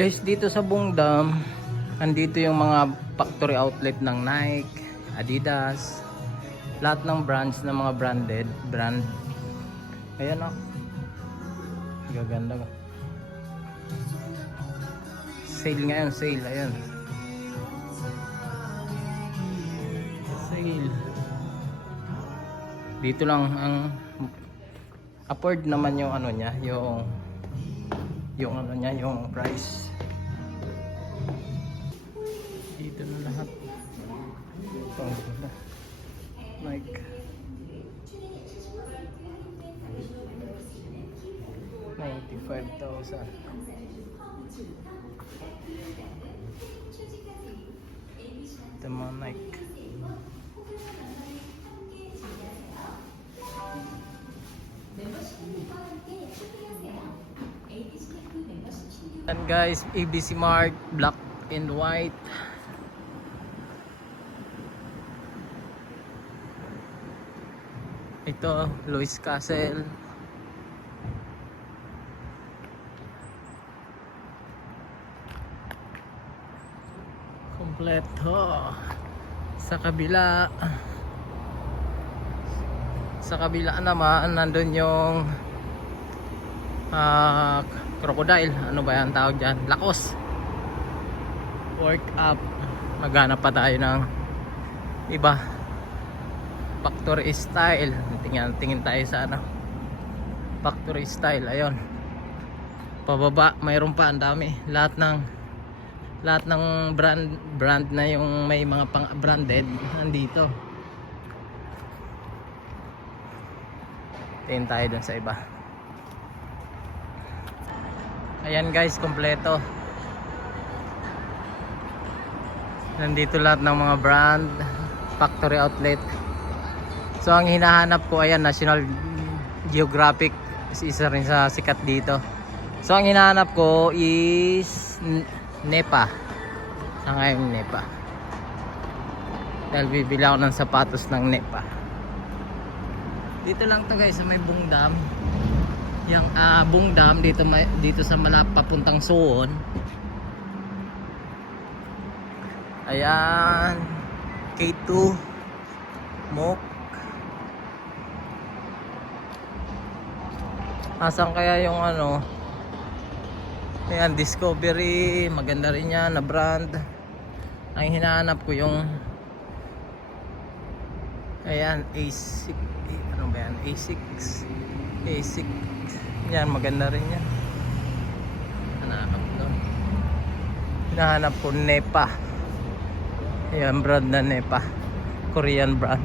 Guys, dito sa Bungdam, andito yung mga factory outlet ng Nike, Adidas, lahat ng brands ng mga brand. Ayan oh. Gaganda. Sale ngayon, sale. Ayan. Sale. Dito lang ang afford naman yung ano niya, yung ano niya, yung price. Dito na lahat. Ito ang ganda. Like 95,000. Ito mga Nike. And guys, ABC Mart, black and white. Ito, Louis Castle. Kompleto. Sa kabila naman nandun yung crocodile. Ano ba yan tawag dyan? Lakos. Work up. Maghanap pa tayo ng iba. Factory style. Tingin tayo sa ano. Factory style. Ayun. Pababa mayroon pa, ang dami. Lahat ng brand na yung may mga pang branded nandito. Tingin tayo dun sa iba. Ayan guys, kompleto. Nandito lahat ng mga brand, factory outlet. So ang hinahanap ko, ayan, National Geographic, isa rin sa sikat dito. So ang hinahanap ko is NEPA. Sa ngayon NEPA. Dahil bibili ako ng sapatos ng NEPA. Dito lang to guys, sa may Bungdam. Yung Bungdam dito sa papuntang Suwon. Ayan, K2 Mok. Asan kaya yung ano? Ayan, Discovery, maganda rin yan na brand. Ang hinahanap ko yung ayan, A6. Ano ba yan? A6. Yan, maganda rin yan. Hinahanap ko NEPA. Ayan, brand na NEPA, Korean brand.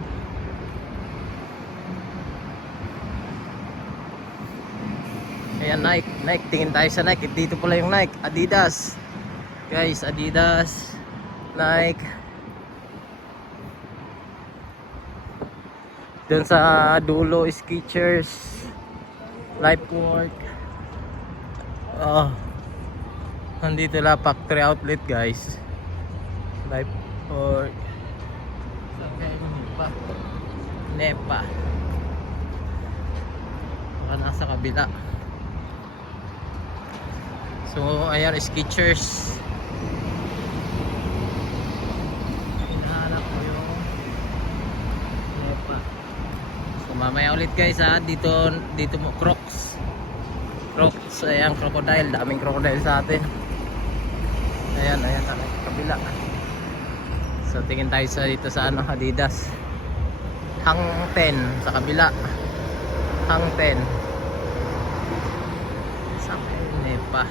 Ayan, Nike, tingin tayo sa Nike. Dito pala yung Nike, Adidas. Guys, Adidas, Nike. Doon sa dulo, Skechers, Lifework. Nandito la factory outlet guys. Lifework. NEPA. Baka nasa kabila. So ayan, Skechers. Hinahanap ko yung NEPA. So mamaya ulit guys ha. Dito mo Crocs. Ayan, crocodile. Daming crocodile sa atin. Ayan, kabila. So tingin tayo dito sa ano, Adidas. Hang 10 sa kabila. Hang 10. Sa NEPA.